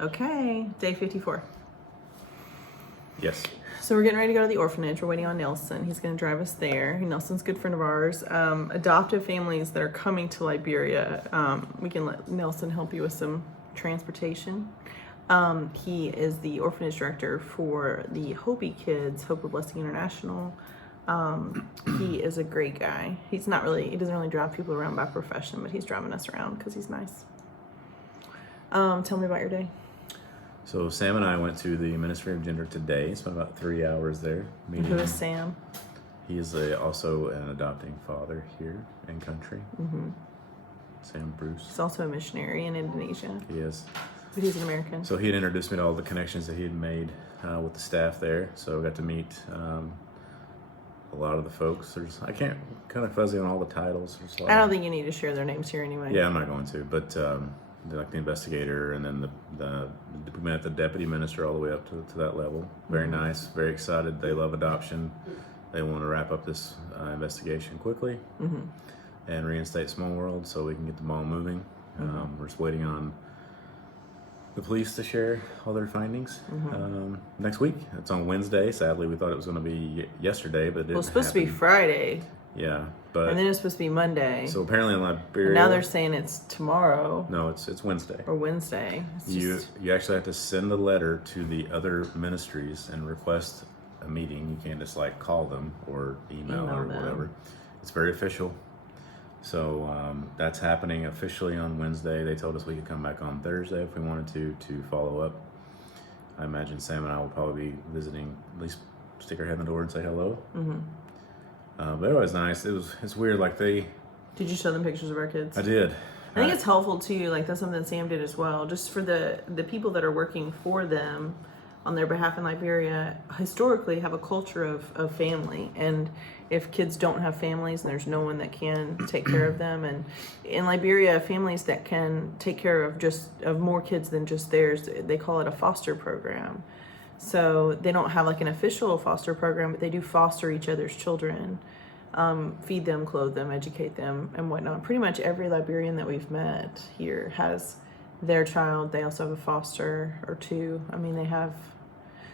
Okay, day 54. Yes. So we're getting ready to go to the orphanage. We're waiting on Nelson. He's going to drive us there. Nelson's a good friend of ours. Adoptive families that are coming to Liberia, we can let Nelson help you with some transportation. He is the orphanage director for the Hopi kids, Hope of Blessing International. He is a great guy. He doesn't really drive people around by profession, but he's driving us around because he's nice. Tell me about your day. So Sam and I went to the Ministry of Gender today. Spent about 3 hours there. Who is Sam? He is also an adopting father here in country. Mm-hmm. Sam Bruce. He's also a missionary in Indonesia. He is. But he's an American. So he had introduced me to all the connections that he had made with the staff there. So I got to meet a lot of the folks. I can't, kind of fuzzy on all the titles. I don't think you need to share their names here anyway. Yeah, I'm not going to. But like the investigator, and then we met the deputy minister all the way up to that level. Very nice, very excited. They love adoption. They want to wrap up this investigation quickly and reinstate Small World so we can get the ball moving. We're just waiting on the police to share all their findings next week. It's on Wednesday. Sadly, we thought it was going to be yesterday, but it didn't it's supposed happen. to be Friday. Yeah, but and then it's supposed to be Monday. So apparently in Liberia, and now they're saying it's tomorrow. No, it's Wednesday or Wednesday. You actually have to send a letter to the other ministries and request a meeting. You can't just like call them or email or them. Whatever. It's very official. So that's happening officially on Wednesday. They told us we could come back on Thursday if we wanted to follow up. I imagine Sam and I will probably be visiting, at least stick our head in the door and say hello. But it was nice. It's weird. Like Did you show them pictures of our kids? I did. I think it's helpful too. Like that's something that Sam did as well. Just for the people that are working for them on their behalf in Liberia, historically have a culture of family. And if kids don't have families and there's no one that can take care of them, and in Liberia, families that can take care of more kids than just theirs, they call it a foster program. So they don't have like an official foster program, but they do foster each other's children, feed them, clothe them, educate them, and whatnot. Pretty much every Liberian that we've met here has their child. They also have a foster or two. I mean, they have.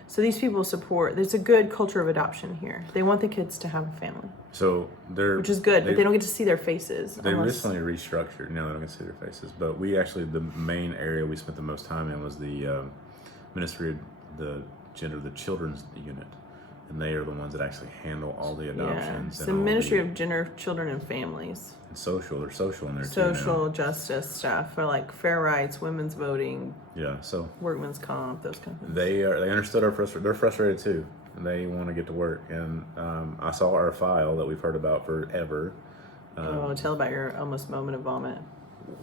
So these people support. There's a good culture of adoption here. They want the kids to have a family. So which is good, but they don't get to see their faces. They recently restructured. No, they don't get to see their faces. But the main area we spent the most time in was the Ministry of the Children's Unit, and they are the ones that actually handle all the adoptions. Yeah, the Ministry of Gender, Children, and Families. And they're social in there too. Social justice stuff for like fair rights, women's voting. Yeah, so workman's comp, those kind of things. They understood our frustration. They're frustrated too, and they want to get to work. And I saw our file that we've heard about forever. Tell about your almost moment of vomit.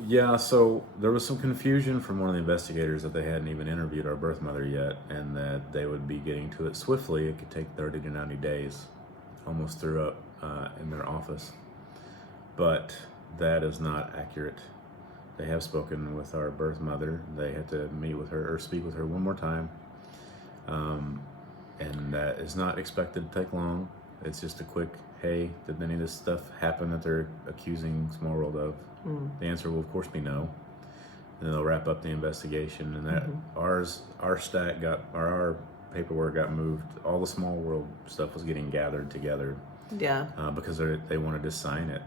Yeah, so there was some confusion from one of the investigators that they hadn't even interviewed our birth mother yet, and that they would be getting to it swiftly. It could take 30 to 90 days, almost threw up in their office. But that is not accurate. They have spoken with our birth mother. They had to meet with her or speak with her one more time. And that is not expected to take long. It's just a quick, hey, did any of this stuff happen that they're accusing Small World of? The answer will, of course, be no. And they'll wrap up the investigation. And that our paperwork got moved. All the Small World stuff was getting gathered together. Yeah. Because they wanted to sign it,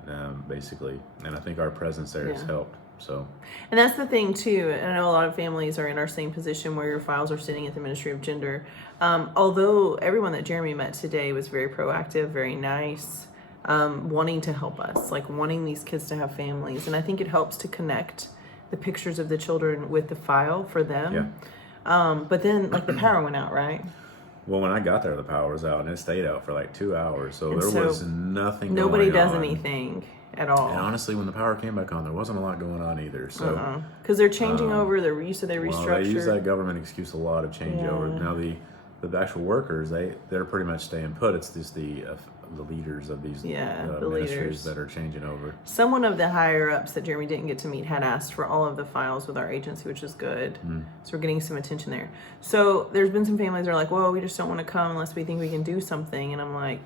basically. And I think our presence there has helped. So. And that's the thing, too. I know a lot of families are in our same position where your files are sitting at the Ministry of Gender. Although everyone that Jeremy met today was very proactive, very nice, wanting to help us, like wanting these kids to have families. And I think it helps to connect the pictures of the children with the file for them. Yeah. But then, like, the power went out, right? Well, when I got there, the power was out, and it stayed out for like 2 hours. So there was nothing going on. Nobody does anything at all. And honestly, when the power came back on, there wasn't a lot going on either. So because they're changing over. You said they restructured. Well, they use that government excuse a lot of changeover. Now the actual workers, they're pretty much staying put. It's just the leaders of these ministries that are changing over. Someone of the higher ups that Jeremy didn't get to meet had asked for all of the files with our agency, which is good. So we're getting some attention there. So there's been some families that are like, well, we just don't want to come unless we think we can do something. And I'm like,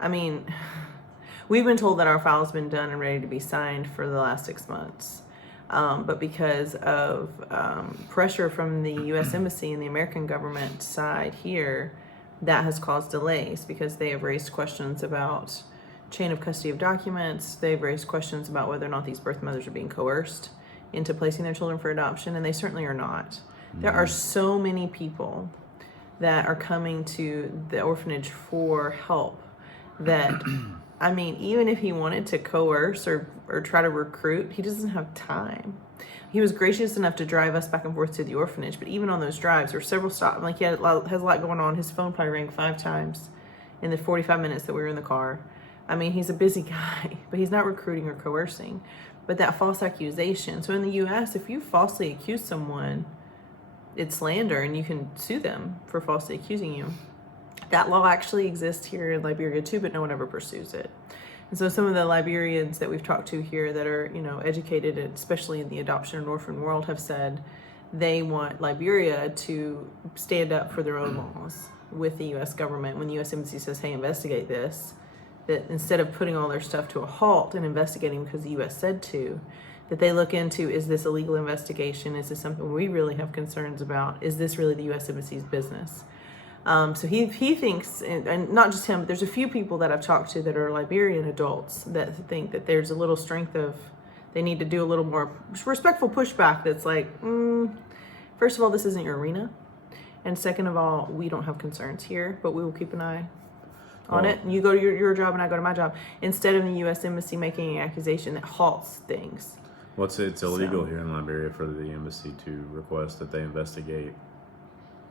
I mean, we've been told that our file's been done and ready to be signed for the last 6 months. But because of pressure from the U.S. Embassy and the American government side here, that has caused delays because they have raised questions about chain of custody of documents. They've raised questions about whether or not these birth mothers are being coerced into placing their children for adoption, and they certainly are not. There are so many people that are coming to the orphanage for help that, I mean, even if he wanted to coerce or try to recruit, he doesn't have time. He was gracious enough to drive us back and forth to the orphanage, but even on those drives, there were several stops. Like, he has a lot going on. His phone probably rang 5 times in the 45 minutes that we were in the car. I mean, he's a busy guy, but he's not recruiting or coercing. But that false accusation. So in the U.S., if you falsely accuse someone, it's slander, and you can sue them for falsely accusing you. That law actually exists here in Liberia too, but no one ever pursues it. And so some of the Liberians that we've talked to here that are, educated, especially in the adoption and orphan world, have said they want Liberia to stand up for their own laws with the U.S. government. When the U.S. Embassy says, hey, investigate this, that instead of putting all their stuff to a halt and investigating because the U.S. said to, that they look into, is this a legal investigation? Is this something we really have concerns about? Is this really the U.S. Embassy's business? So he thinks, and not just him, but there's a few people that I've talked to that are Liberian adults that think that there's a little strength of, they need to do a little more respectful pushback that's like, first of all, this isn't your arena. And second of all, we don't have concerns here, but we will keep an eye on it. And you go to your job and I go to my job, instead of the U.S. Embassy making an accusation that halts things. Well, it's illegal here in Liberia for the embassy to request that they investigate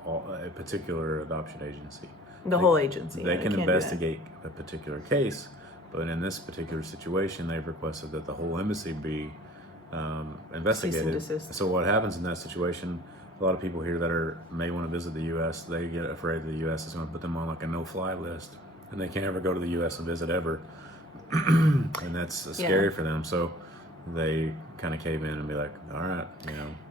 a particular adoption agency. The whole agency. They can investigate a particular case, but in this particular situation, they've requested that the whole embassy be investigated. So what happens in that situation? A lot of people here that may want to visit the U.S., they get afraid the U.S. is going to put them on like a no-fly list, and they can't ever go to the U.S. and visit ever, and that's scary for them. So they kind of cave in and be like, all right,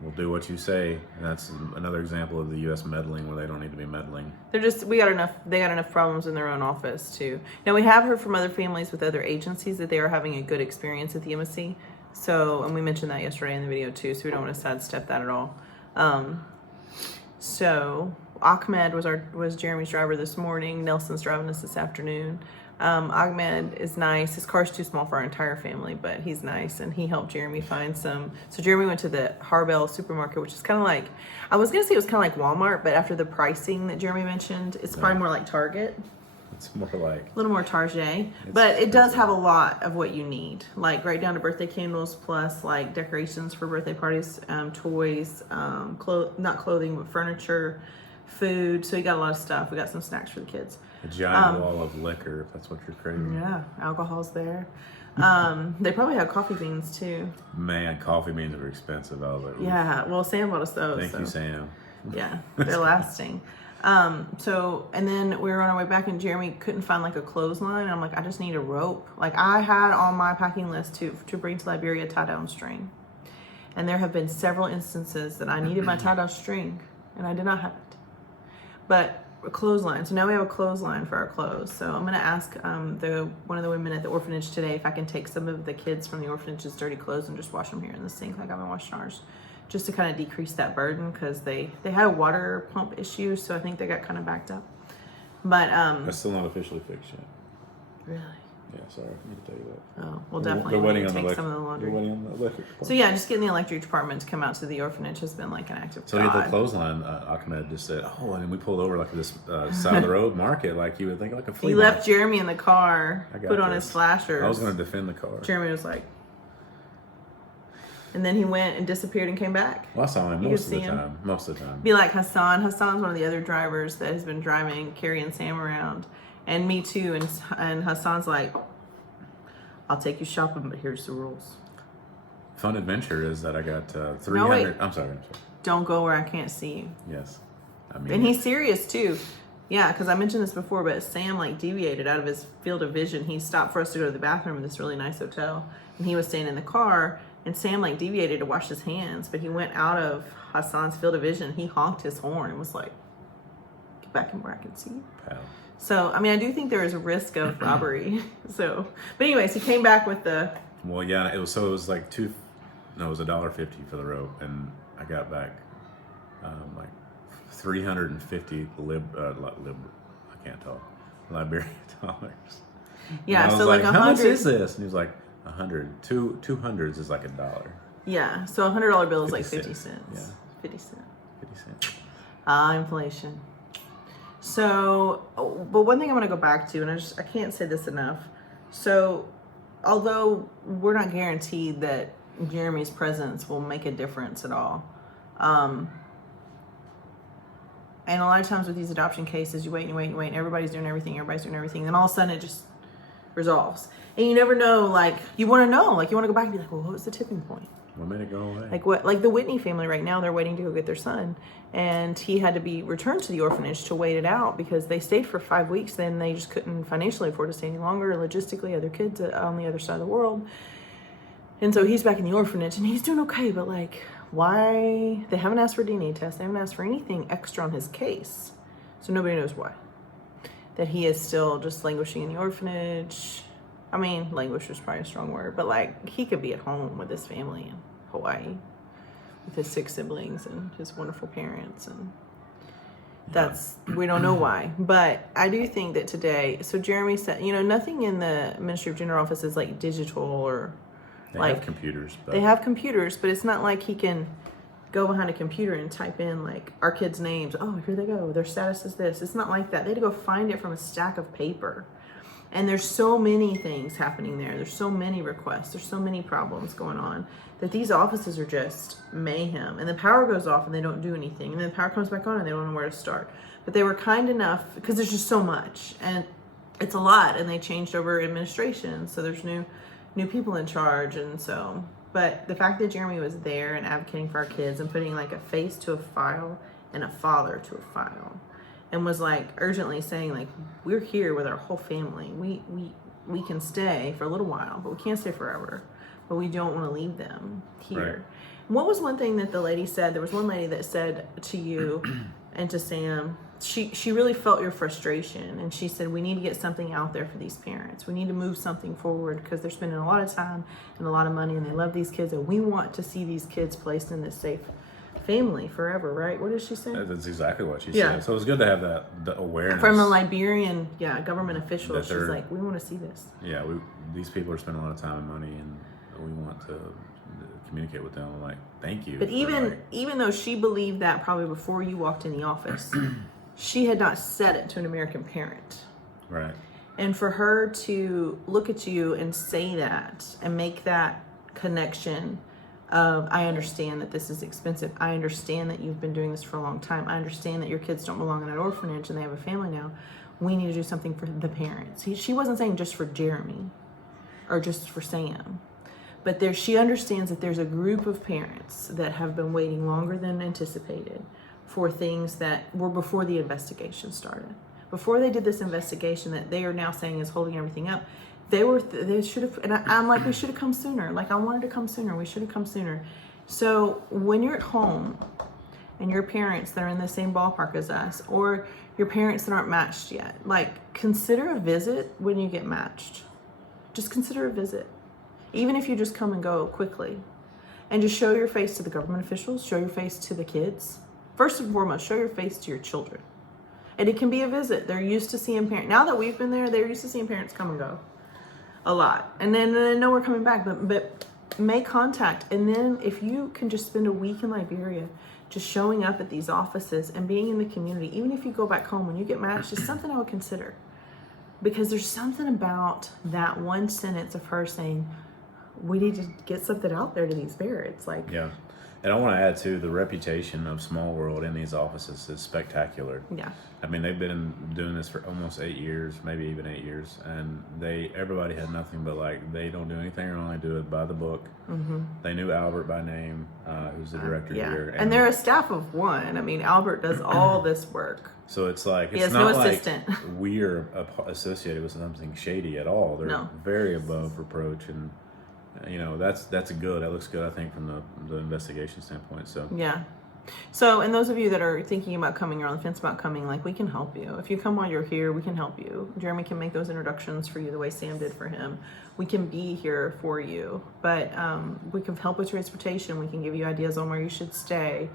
we'll do what you say. And that's another example of the U.S. meddling where they don't need to be meddling. They got enough problems in their own office too. Now, we have heard from other families with other agencies that they are having a good experience at the embassy. So, and we mentioned that yesterday in the video too, so we don't want to sidestep that at all. So Ahmed was Jeremy's driver this morning. Nelson's driving us this afternoon. Ahmed is nice. His car's too small for our entire family, but he's nice, and he helped Jeremy find some. So Jeremy went to the Harbell supermarket, which is kind of like, I was gonna say it was kind of like Walmart, but after the pricing that Jeremy mentioned, it's probably more like Target. It's more like a little more Target, but it does have a lot of what you need, like right down to birthday candles, plus like decorations for birthday parties, toys, not clothing, but furniture, food. So you got a lot of stuff. We got some snacks for the kids. A giant wall of liquor, if that's what you're craving. Yeah, alcohol's there. They probably have coffee beans too. Man, coffee beans are expensive. I was like, yeah. Well, Sam bought us those. Thank you, Sam. Yeah, they're lasting. And then we were on our way back, and Jeremy couldn't find like a clothesline. And I'm like, I just need a rope. Like, I had on my packing list to bring to Liberia tie-down string. And there have been several instances that I needed my tie-down string, and I did not have it. But a clothesline. So now we have a clothesline for our clothes. So I'm going to ask one of the women at the orphanage today if I can take some of the kids from the orphanage's dirty clothes and just wash them here in the sink like I've been washing ours, just to kind of decrease that burden, because they had a water pump issue, so I think they got kind of backed up. But that's still not officially fixed yet. Really? Yeah, sorry, I need to tell you that. Oh, well, definitely. They're waiting on take the some of the laundry. They're waiting on the electric department. So yeah, just getting the electric department to come out to the orphanage has been like an act of So God. at the clothesline, Ahmed just said, "Oh," and we pulled over like this side of the road market, like you would think like a flea He market. left Jeremy in the car, put on his flashers. I was going to defend the car. Jeremy was like, and then he went and disappeared and came back. Well, I saw him most of the time. Most of the time. Be like Hassan. Hassan's one of the other drivers that has been driving Carrie and Sam around, and me too. And Hassan's like, I'll take you shopping, but here's the rules. Fun adventure is that I got 300. No, wait. I'm sorry. Don't go where I can't see you. Yes. I mean, and he's serious too. Yeah, because I mentioned this before, but Sam like deviated out of his field of vision. He stopped for us to go to the bathroom in this really nice hotel, and he was staying in the car, and Sam like deviated to wash his hands, but he went out of Hassan's field of vision. He honked his horn and was like, get back in where I can see you. Pal. So, I mean, I do think there is a risk of robbery. So, but anyways, he came back with the... Well, yeah, it was like No, it was $1.50 for the rope, and I got back like 350 I can't talk, Liberian dollars. Yeah, and I was so like how much 100. is this? And he was like 100. Two hundreds is like $1. Yeah, so $100 bill is like 50 50 cents. cents. Yeah. 50 cents. 50 cents. Inflation. So, but one thing I want to go back to, and I can't say this enough. So, although we're not guaranteed that Jeremy's presence will make a difference at all, and a lot of times with these adoption cases, you wait and you wait and you wait, and everybody's doing everything, and then all of a sudden it just resolves. And you never know, like, you want to know, like, you want to go back and be like, well, what was the tipping point? What made it go away? Like what? Like the Whitney family right now, they're waiting to go get their son, and he had to be returned to the orphanage to wait it out because they stayed for 5 weeks. Then they just couldn't financially afford to stay any longer. Logistically, other kids on the other side of the world, and so he's back in the orphanage, and he's doing okay. But like, why? They haven't asked for a DNA test. They haven't asked for anything extra on his case, so nobody knows why. That he is still just languishing in the orphanage. I mean, languish is probably a strong word, but like he could be at home with his family in Hawaii with his 6 siblings and his wonderful parents, and we don't know why. But I do think that today, so Jeremy said, nothing in the Ministry of Gender office is like digital or they like have computers. But they have computers, but it's not like he can go behind a computer and type in like our kids' names. Oh, here they go. Their status is this. It's not like that. They had to go find it from a stack of paper. And there's so many things happening there. There's so many requests. There's so many problems going on that these offices are just mayhem. And the power goes off and they don't do anything. And then the power comes back on and they don't know where to start. But they were kind enough, because there's just so much. And it's a lot. And they changed over administration. So there's new people in charge. And so, but the fact that Jeremy was there and advocating for our kids and putting like a face to a file and a father to a file, and was like urgently saying like, we're here with our whole family. We can stay for a little while, but we can't stay forever. But we don't want to leave them here. Right. What was one thing that the lady said? There was one lady that said to you and to Sam, she really felt your frustration, and she said, we need to get something out there for these parents. We need to move something forward because they're spending a lot of time and a lot of money, and they love these kids, and we want to see these kids placed in this safe family forever, right? What did she say? That's exactly what she said. So it was good to have the awareness from a Liberian government official. She's like, we want to see this. Yeah, these people are spending a lot of time and money, and we want to communicate with them. Like, thank you. But even though she believed that probably before you walked in the office, she had not said it to an American parent. Right. And for her to look at you and say that and make that connection of, I understand that this is expensive. I understand that you've been doing this for a long time. I understand that your kids don't belong in an orphanage and they have a family now. We need to do something for the parents. She wasn't saying just for Jeremy or just for Sam, but she understands that there's a group of parents that have been waiting longer than anticipated for things that were before the investigation started. Before they did this investigation that they are now saying is holding everything up, they should have, and I'm like, we should have come sooner. Like, I wanted to come sooner. We should have come sooner. So when you're at home and your parents that are in the same ballpark as us, or your parents that aren't matched yet, like, consider a visit when you get matched. Just consider a visit. Even if you just come and go quickly, and just show your face to the government officials, show your face to the kids. First and foremost, show your face to your children. And it can be a visit. They're used to seeing parents. Now that we've been there, they're used to seeing parents come and go a lot. And then they know we're coming back, but make contact. And then if you can just spend a week in Liberia, just showing up at these offices and being in the community, even if you go back home when you get matched, is something I would consider. Because there's something about that one sentence of her saying, we need to get something out there to these parents. Like, yeah. And I want to add too, the reputation of Small World in these offices is spectacular. Yeah. I mean, they've been doing this for almost 8 years, maybe even 8 years, and everybody had nothing but like, they don't do anything wrong. They do it by the book. Mm-hmm. They knew Albert by name, who's the director here, and they're a staff of one. I mean, Albert does all this work. So it's like, he has no assistant. We're associated with something shady at all. They're very above reproach, and that's good. That looks good, I think, from the investigation standpoint. So yeah, So, and those of you that are thinking about coming or on the fence about coming, like, we can help you. If you come while you're here, we can help you. Jeremy can make those introductions for you the way Sam did for him. We can be here for you, but we can help with transportation. We can give you ideas on where you should stay.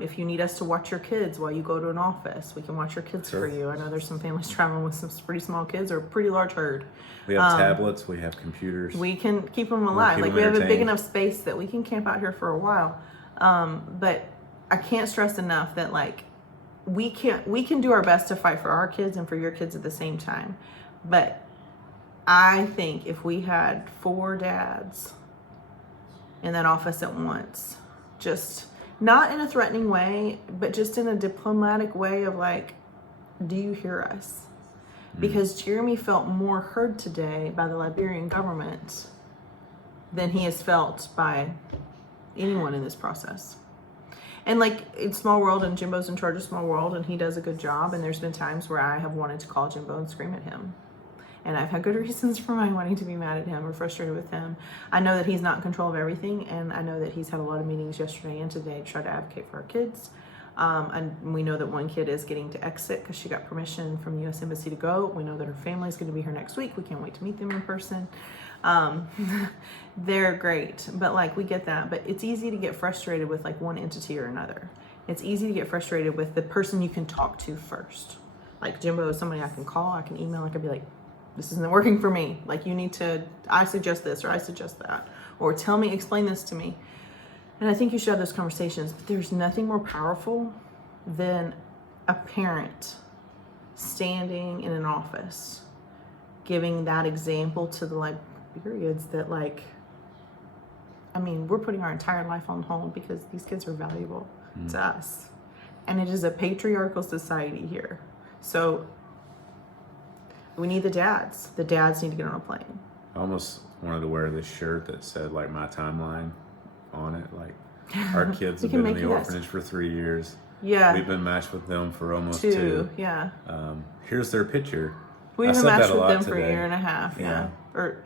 If you need us to watch your kids while you go to an office, we can watch your kids for you. I know there's some families traveling with some pretty small kids or a pretty large herd. We have tablets, we have computers. We can keep them alive. Keep like, them we have a big entertained. enough space that we can camp out here for a while. But I can't stress enough that, like, we can do our best to fight for our kids and for your kids at the same time. But I think if we had 4 dads in that office at once, just not in a threatening way, but just in a diplomatic way of like, do you hear us? Because Jeremy felt more heard today by the Liberian government than he has felt by anyone in this process. And like, it's Small World, and Jimbo's in charge of Small World, and he does a good job. And there's been times where I have wanted to call Jimbo and scream at him. And I've had good reasons for my wanting to be mad at him or frustrated with him. I know that he's not in control of everything, and I know that he's had a lot of meetings yesterday and today to try to advocate for our kids. And we know that one kid is getting to exit because she got permission from the U.S. Embassy to go. We know that her family is going to be here next week. We can't wait to meet them in person. They're great, but like, we get that. But it's easy to get frustrated with like one entity or another. It's easy to get frustrated with the person you can talk to first. Like, Jimbo is somebody I can call, I can email, I can be like, this isn't working for me. Like, you need to, I suggest this or I suggest that. Or tell me, explain this to me. And I think you should have those conversations. But there's nothing more powerful than a parent standing in an office giving that example to the Liberians that, like, I mean, we're putting our entire life on hold because these kids are valuable to us. And it is a patriarchal society here. So we need the dads. The dads need to get on a plane. I almost wanted to wear this shirt that said like my timeline on it. Like, our kids have been in the orphanage for 3 years. Yeah. We've been matched with them for almost 2. Yeah. Here's their picture. We've been matched with them for a year and a half. Yeah. Or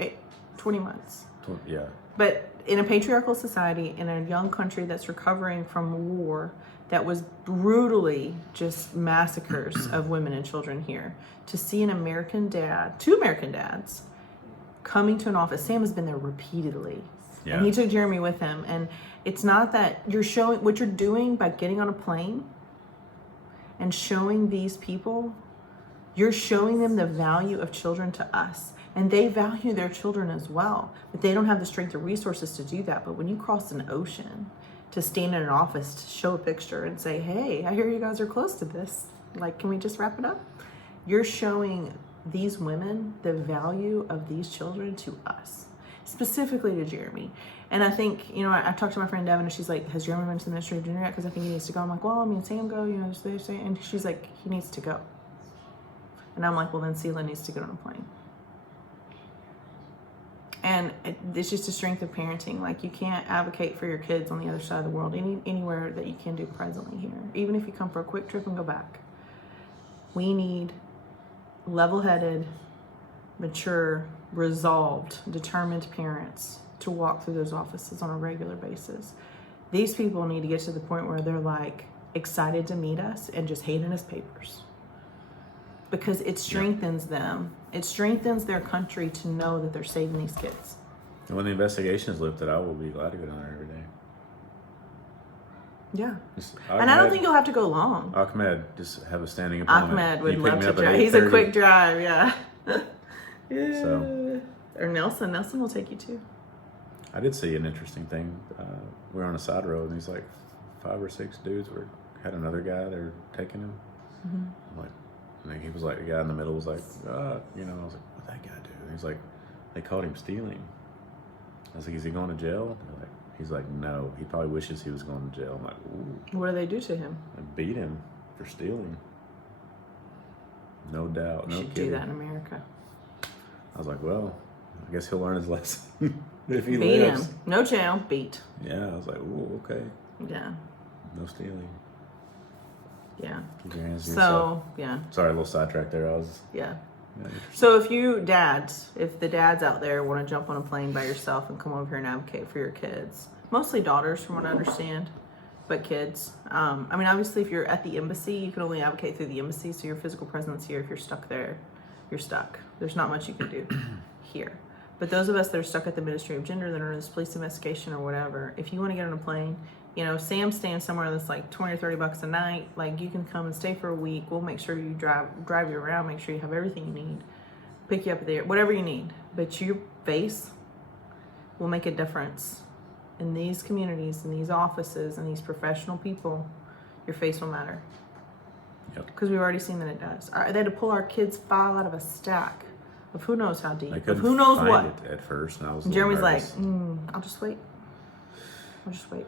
20 months. Yeah. But in a patriarchal society, in a young country that's recovering from war, that was brutally just massacres of women and children here, to see an American dad, 2 American dads, coming to an office. Sam has been there repeatedly. Yeah. And he took Jeremy with him. And it's not that you're showing what you're doing by getting on a plane and showing these people, you're showing them the value of children to us. And they value their children as well, but they don't have the strength or resources to do that. But when you cross an ocean to stand in an office to show a picture and say, hey, I hear you guys are close to this. Like, can we just wrap it up? You're showing these women the value of these children to us, specifically to Jeremy. And I think, you know, I talked to my friend Devin, and she's like, has Jeremy been to the Ministry of Junior yet? Because I think he needs to go. I'm like, well, I mean, Sam go, you know, they say, and she's like, he needs to go. And I'm like, well, then Sela needs to get on a plane. And it's just a strength of parenting. Like, you can't advocate for your kids on the other side of the world anywhere that you can do presently here. Even if you come for a quick trip and go back. We need level-headed, mature, resolved, determined parents to walk through those offices on a regular basis. These people need to get to the point where they're like excited to meet us and just handing us papers. Because it strengthens them. It strengthens their country to know that they're saving these kids. And when the investigation is lifted, I will be glad to go down there every day. Yeah. Ahmed, and I don't think you'll have to go long. Ahmed, just have a standing appointment. Ahmed would love to drive. He's a quick drive, yeah. Yeah. So. Or Nelson. Nelson will take you too. I did see an interesting thing. We were on a side road, and these like 5 or 6 dudes had another guy. They were taking him. Mm-hmm. And he was like, the guy in the middle was like, you know, I was like, what'd that guy do? And he's like, they caught him stealing. I was like, is he going to jail? He's like, no. He probably wishes he was going to jail. I'm like, ooh. What do they do to him? They beat him for stealing. No doubt. No kidding. kidding. Do that in America. I was like, well, I guess he'll learn his lesson if he beat lives. Him. No jail. Beat. Yeah, I was like, ooh, okay. Yeah. No stealing. Yeah. Keep your hands to yourself. Yeah. Sorry, a little sidetrack there. Yeah. So if the dads out there want to jump on a plane by yourself and come over here and advocate for your kids, mostly daughters from what I understand, but kids. I mean, obviously, if you're at the embassy, you can only advocate through the embassy. So your physical presence here, if you're stuck there, you're stuck. There's not much you can do here. But those of us that are stuck at the Ministry of Gender, that are in this police investigation or whatever, if you want to get on a plane, you know, Sam's staying somewhere that's like $20 or $30 a night. Like, you can come and stay for a week. We'll make sure you drive you around, make sure you have everything you need, pick you up there, whatever you need. But your face will make a difference in these communities, in these offices, and these professional people. Your face will matter. Yep. Because we've already seen that it does. They had to pull our kids' file out of a stack of who knows how deep, I of couldn't who knows find what. it at first, and I was. And Jeremy's like, nervous. I'll just wait. I'll just wait.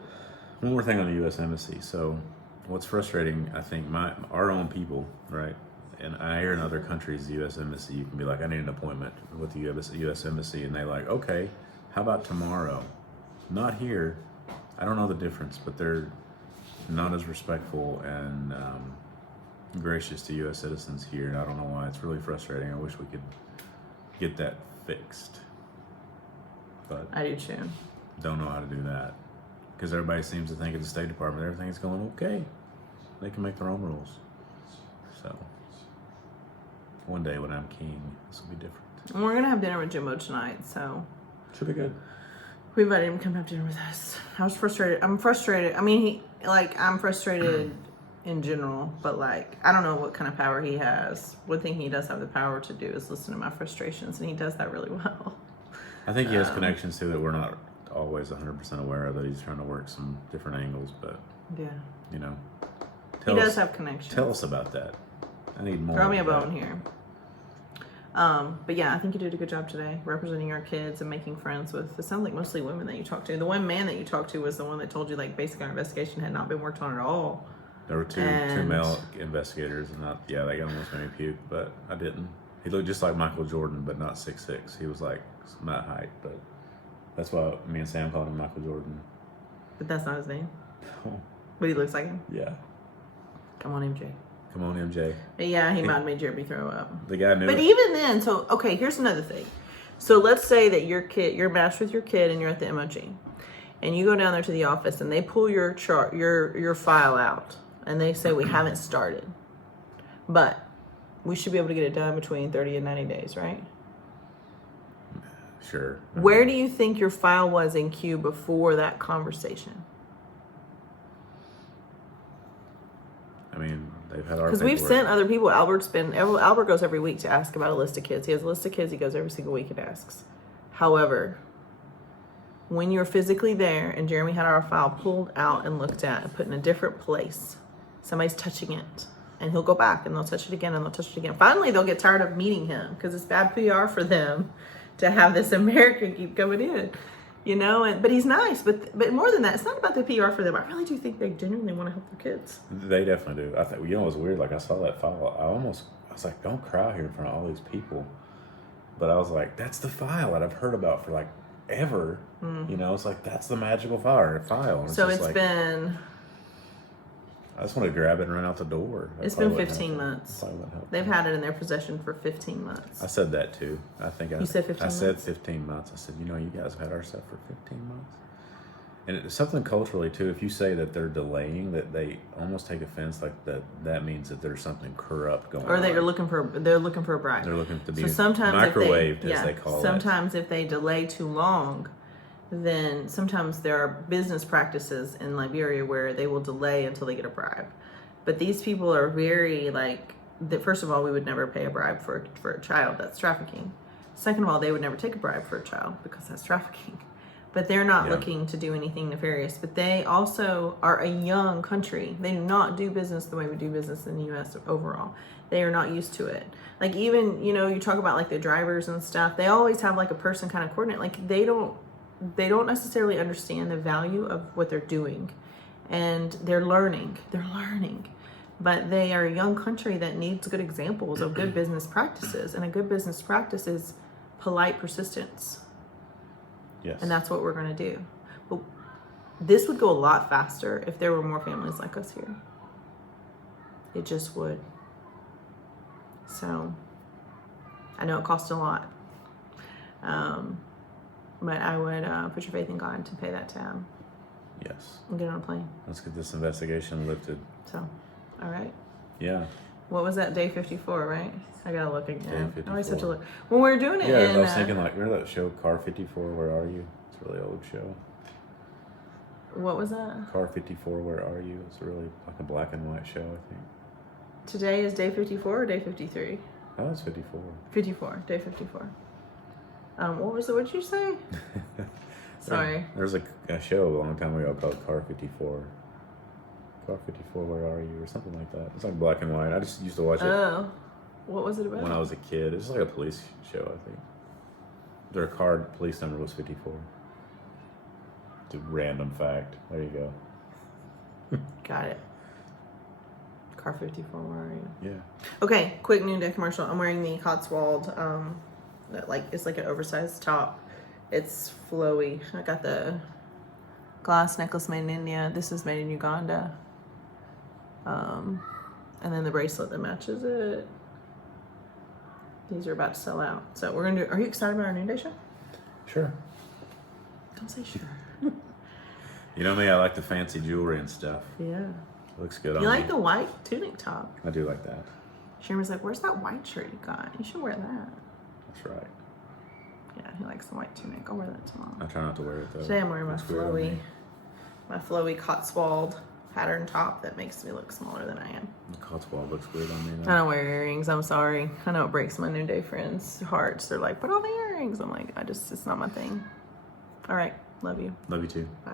One more thing on the U.S. Embassy. So, what's frustrating, I think, our own people, right? And I hear in other countries, the U.S. Embassy, you can be like, I need an appointment with the U.S. Embassy, and they're like, okay, how about tomorrow? Not here. I don't know the difference, but they're not as respectful and gracious to U.S. citizens here, and I don't know why. It's really frustrating. I wish we could get that fixed, but I do too. don't know how to do that. Because everybody seems to think at the State Department everything's going okay. They can make their own rules. So, one day when I'm king, this will be different. And we're gonna have dinner with Jimbo tonight, so Should be good. we invited him to come have dinner with us. I was frustrated. I'm frustrated. I mean, I'm frustrated in general, but like, I don't know what kind of power he has. One thing he does have the power to do is listen to my frustrations, and he does that really well. I think he has connections too that we're not always 100% aware of, that he's trying to work some different angles, but Yeah, you know. he does have connections. Tell us about that. I need more. Throw me a of that. bone here. But yeah, I think you did a good job today representing our kids and making friends with, it sounds like mostly women that you talked to. The one man that you talked to was the one that told you like basically our investigation had not been worked on at all. There were two And- male investigators, and they almost made me puke, but I didn't. He looked just like Michael Jordan, but not 6'6". He was like not height, but that's why me and Sam called him Michael Jordan. But that's not his name. Oh, But he looks like him. yeah. Come on, MJ. Come on, MJ. But yeah, he might have made Jeremy throw up. The guy knew. But it. even then, so okay, here's another thing. So let's say that you're matched with your kid and you're at the MOG, and you go down there to the office and they pull your chart, your file out, and they say we haven't started, but we should be able to get it done between 30 and 90 days, right? Sure. Where do you think your file was in queue before that conversation? I mean, they've had our. Because we've paperwork. sent other people. Albert goes every week to ask about a list of kids. He has a list of kids. He goes every single week and asks. However, when you're physically there and Jeremy had our file pulled out and looked at and put in a different place, somebody's touching it. And he'll go back and they'll touch it again and they'll touch it again. Finally, they'll get tired of meeting him because it's bad PR for them to have this American keep coming in. You know, but he's nice. But more than that, it's not about the PR for them. I really do think they genuinely want to help their kids. They definitely do. I think, you know, it was weird. Like, I saw that file. I was like, don't cry here in front of all these people. But I was like, that's the file that I've heard about for like ever. You know, it's like, that's the magical file. And So just it's like, been I just want to grab it and run out the door. That It's probably been wouldn't 15 help. months. Probably wouldn't help. They've had it in their possession for 15 months. I said that too. I think You said 15 I said months? 15 months. I said, you know, you guys have had our stuff for 15 months. And it's something culturally too. If you say that they're delaying, that they almost take offense, like that means that there's something corrupt going on. Or they're looking for a bribe. They're looking to be microwaved, as they call it. Sometimes if they delay too long, then sometimes there are business practices in Liberia where they will delay until they get a bribe. But these people are very first of all, we would never pay a bribe for a child. That's trafficking. Second of all, they would never take a bribe for a child because that's trafficking. But they're not looking to do anything nefarious. But they also are a young country. They do not do business the way we do business in the U.S. overall. They are not used to it. Like, even, you know, you talk about like the drivers and stuff. They always have like a person kind of coordinate. Like, they don't necessarily understand the value of what they're doing. And they're learning. But they are a young country that needs good examples of good business practices. And a good business practice is polite persistence. Yes. And that's what we're going to do. But this would go a lot faster if there were more families like us here. It just would. So, I know it costs a lot. But I would put your faith in God to pay that tab. Yes. and get on a plane. Let's get this investigation lifted. So, all right. Yeah. What was that? Day 54, right? I gotta look again. Day I always have to 54. look. When we're doing it Yeah, in, I was thinking like, remember that show Car 54, Where Are You? It's a really old show. what was that? Car 54, Where Are You? It's a really like a black and white show, I think. Today is day 54 or day 53? Oh, it's 54. 54, day 54. What was it? What'd you say? Sorry. There was a show a long time ago called Car 54. Car 54, Where Are You? Or something like that. It's like black and white. I just used to watch it Oh, what was it about? when I was a kid. It was like a police show, I think. Their car police number was 54. It's a random fact. There you go. Got it. Car 54, where are you? Yeah. Okay, quick Noonday commercial. I'm wearing the Cotswold, it's like an oversized top. It's flowy. I got the glass necklace made in India. This is made in Uganda. And then the bracelet that matches it. These are about to sell out. So we're gonna do. Are you excited about our Noonday show? Sure. Don't say sure. You know me, I like the fancy jewelry and stuff. Yeah. Looks good on You me. like the white tunic top? I do like that. Sherman's like, "Where's that white shirt you got? You should wear that." That's right. Yeah, he likes the white tunic. I'll wear that tomorrow. I try not to wear it though. Today I'm wearing Looks weird on me. my flowy Cotswold pattern top that makes me look smaller than I am. The Cotswold looks weird on me I now. don't wear earrings. I'm sorry. I know it breaks my Noonday friends' hearts. They're like, "Put on the earrings." I'm like, it's not my thing. All right. Love you. Love you too. Bye.